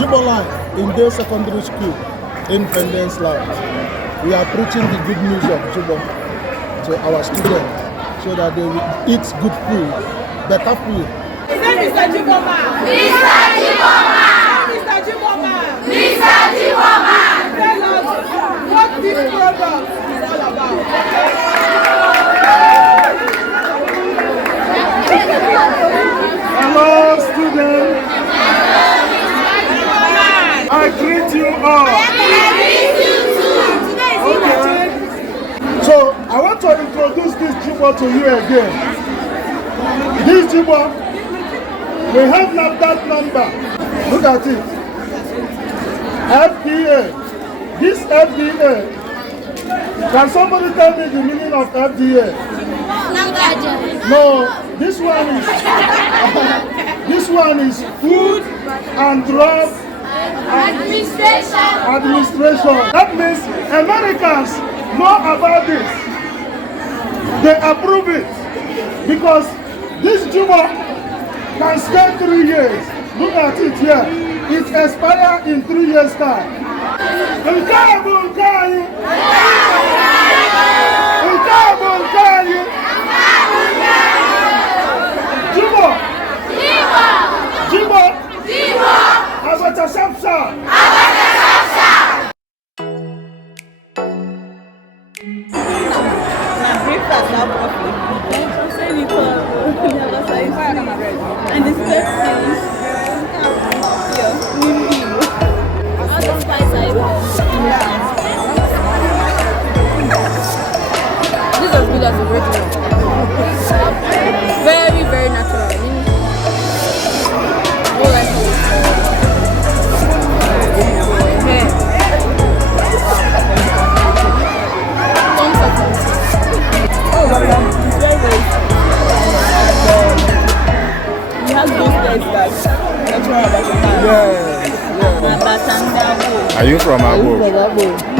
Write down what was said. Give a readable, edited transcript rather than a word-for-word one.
Jigbo Line in their secondary school, Independence Land. We are preaching the good news of Jigbo to our students so that they will eat good food, better food. Mr. Jigboman! Mr. Jigboman! Mr. Jigboman! Mr. Jigboman! Tell us what this product is all about. Hello, students. I greet you all. Okay. So I want to introduce this Jigbo to you again. This Jigbo, we have NAFDAC number. Look at it. FDA. This FDA. Can somebody tell me the meaning of FDA? No, this one is Food and Drug Administration. That means Americans know about this. They approve it because this Jigbo can stay 3 years. Look at it here. It expires in 3 years' time. Jigbo! Abacha Sharp Sharp! Abacha Sharp Sharp! And this is as good as the original. Very, very natural. Are you from Abu?